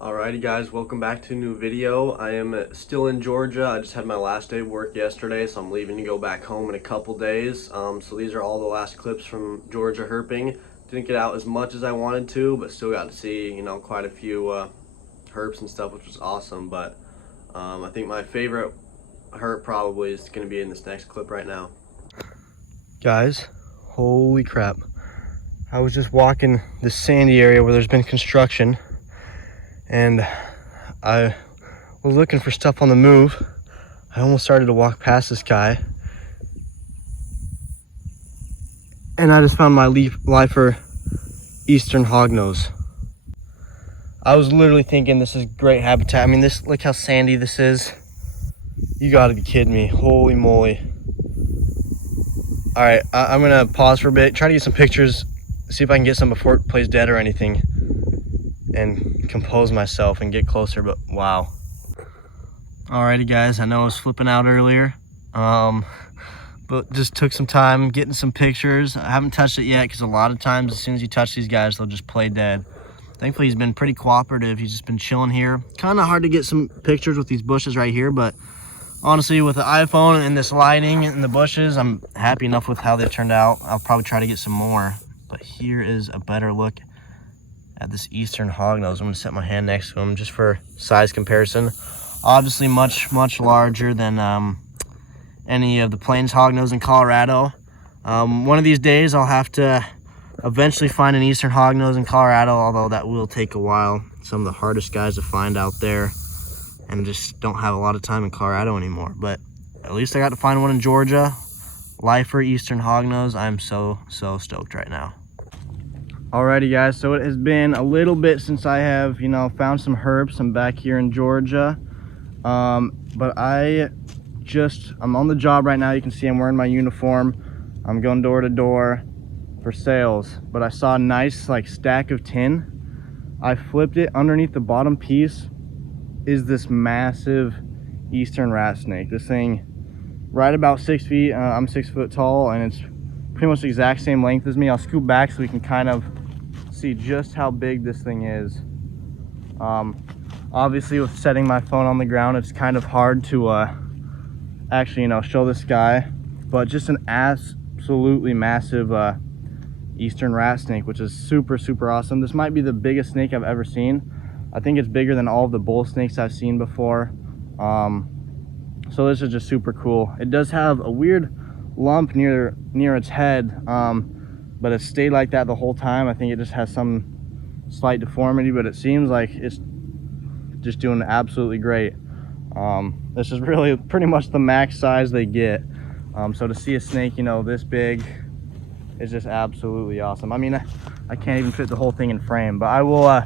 Alrighty guys, welcome back to a new video. I am still in Georgia. I just had my last day of work yesterday, so I'm leaving to go back home in a couple days. So these are all the last clips from Georgia herping. Didn't get out as much as I wanted to, but still got to see, quite a few herps and stuff, which was awesome. But I think my favorite herp probably is going to be in this next clip right now. Guys, holy crap. I was just walking this sandy area where there's been construction, and I was looking for stuff on the move. I almost started to walk past this guy, and I just found my lifer eastern hognose. I was literally thinking this is great habitat. I mean, look how sandy this is. You gotta be kidding me. Holy moly. All right, I'm gonna pause for a bit, try to get some pictures, see if I can get some before it plays dead or anything, and compose myself and get closer. But wow. Alrighty guys, I know I was flipping out earlier, but just took some time getting some pictures. I haven't touched it yet because a lot of times as soon as you touch these guys, they'll just play dead. Thankfully he's been pretty cooperative. He's just been chilling here. Kind of hard to get some pictures with these bushes right here, but honestly with the iPhone and this lighting and the bushes, I'm happy enough with how they turned out. I'll probably try to get some more, but here is a better look at this eastern hognose. I'm gonna set my hand next to him just for size comparison. Obviously much larger than any of the plains hognose in Colorado. One of these days I'll have to eventually find an eastern hognose in Colorado, although that will take a while. Some of the hardest guys to find out there, and just don't have a lot of time in Colorado anymore. But at least I got to find one in Georgia. Lifer eastern hognose. I'm so stoked right now. Alrighty guys, so it has been a little bit since I have found some herps. I'm back here in Georgia, but I'm on the job right now. You can see I'm wearing my uniform. I'm going door to door for sales, but I saw a nice stack of tin. I flipped it. Underneath the bottom piece is this massive eastern rat snake. This thing right about 6 feet. I'm 6 foot tall, and it's pretty much the exact same length as me. I'll scoot back so we can kind of see just how big this thing is. Obviously with setting my phone on the ground, it's kind of hard to actually show this guy, but just an absolutely massive eastern rat snake, which is super awesome. This might be the biggest snake I've ever seen. I think it's bigger than all of the bull snakes I've seen before. So this is just super cool. It does have a weird lump near its head, but it stayed like that the whole time. I think it just has some slight deformity, but it seems like it's just doing absolutely great. This is really pretty much the max size they get. So to see a snake this big is just absolutely awesome. I mean, I can't even fit the whole thing in frame, but I will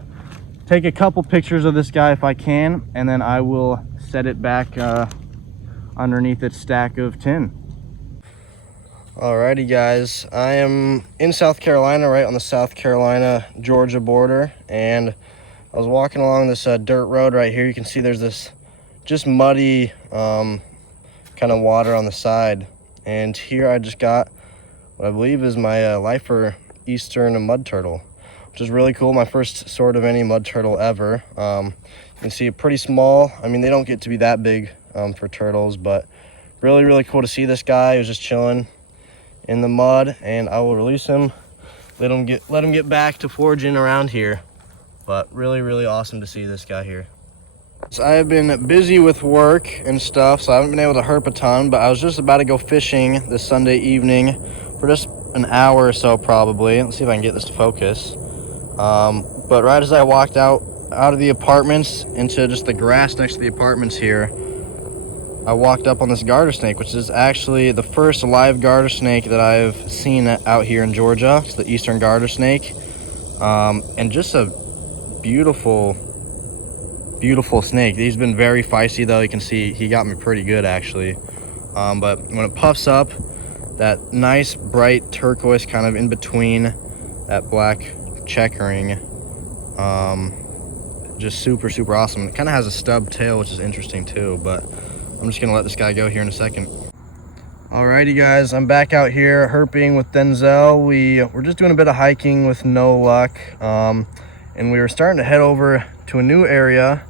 take a couple pictures of this guy if I can, and then I will set it back underneath its stack of tin. Alrighty guys, I am in South Carolina, right on the South Carolina-Georgia border, and I was walking along this dirt road right here. You can see there's this just muddy kind of water on the side, and here I just got what I believe is my lifer eastern mud turtle, which is really cool. My first sort of any mud turtle ever. You can see it pretty small. I mean, they don't get to be that big for turtles, but really cool to see this guy. He was just chilling in the mud, and I will release him, let him get back to foraging around here. But really awesome to see this guy here. So I have been busy with work and stuff, so I haven't been able to herp a ton, but I was just about to go fishing this Sunday evening for just an hour or so probably. Let's see if I can get this to focus. But right as I walked out of the apartments into just the grass next to the apartments here, I walked up on this garter snake, which is actually the first live garter snake that I've seen out here in Georgia. It's the eastern garter snake, and just a beautiful snake. He's been very feisty though. You can see he got me pretty good actually. But when it puffs up, that nice bright turquoise kind of in between that black checkering, just super awesome. It kind of has a stub tail, which is interesting too, but I'm just gonna let this guy go here in a second. Alrighty guys, I'm back out here herping with Denzel. We're just doing a bit of hiking with no luck. and we were starting to head over to a new area,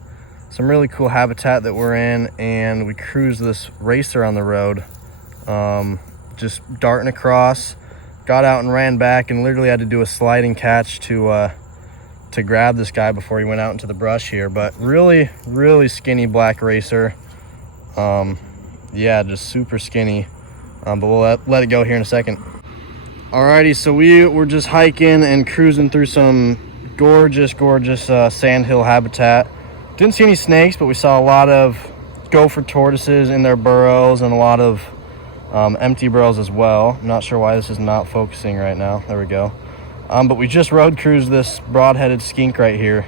some really cool habitat that we're in, and we cruised this racer on the road, just darting across, got out and ran back, and literally had to do a sliding catch to grab this guy before he went out into the brush here. But really skinny black racer. Yeah, just super skinny. But we'll let it go here in a second. Alrighty, so we were just hiking and cruising through some gorgeous sandhill habitat. Didn't see any snakes, but we saw a lot of gopher tortoises in their burrows and a lot of empty burrows as well. I'm not sure why this is not focusing right now. There we go. But we just road cruised this broad-headed skink right here,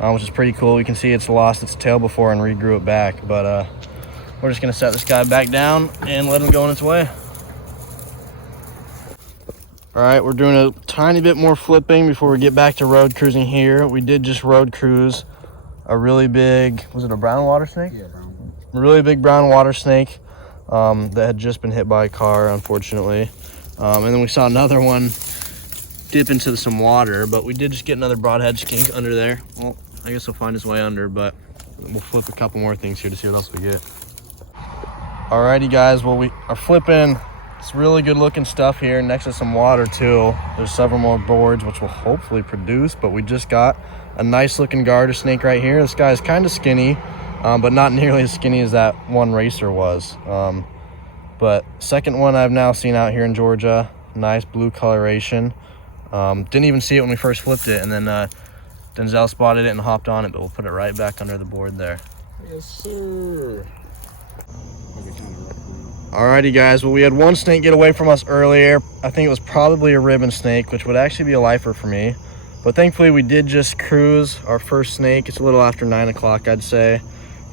which is pretty cool. You can see it's lost its tail before and regrew it back. But we're just gonna set this guy back down and let him go on its way. All right, we're doing a tiny bit more flipping before we get back to road cruising here. We did just road cruise a really big, was it a brown water snake? Yeah, brown one. A really big brown water snake that had just been hit by a car, unfortunately. And then we saw another one dip into some water, but we did just get another broadhead skink under there. Well, I guess he'll find his way under, but we'll flip a couple more things here to see what else we get. Alrighty guys, well, we are flipping some really good looking stuff here next to some water too. There's several more boards which will hopefully produce, but we just got a nice looking garter snake right here. This guy is kind of skinny, but not nearly as skinny as that one racer was. But second one I've now seen out here in Georgia. Nice blue coloration. Didn't even see it when we first flipped it, and then Denzel spotted it and hopped on it, but we'll put it right back under the board there. Yes, sir. Alrighty guys, well, we had one snake get away from us earlier. I think it was probably a ribbon snake, which would actually be a lifer for me. But thankfully we did just cruise our first snake. It's a little after 9 o'clock, I'd say.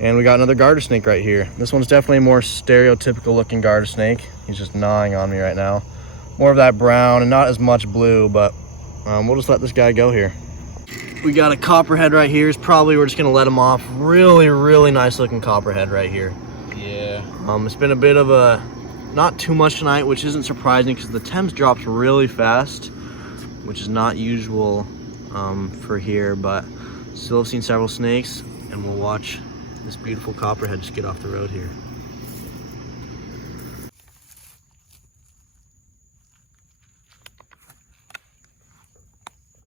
And we got another garter snake right here. This one's definitely a more stereotypical looking garter snake. He's just gnawing on me right now. More of that brown and not as much blue, but we'll just let this guy go here. We got a copperhead right here. We're just gonna let him off. Really nice looking copperhead right here. Yeah. It's been a bit of a, not too much tonight, which isn't surprising because the temps dropped really fast, which is not usual for here, but still have seen several snakes, and we'll watch this beautiful copperhead just get off the road here.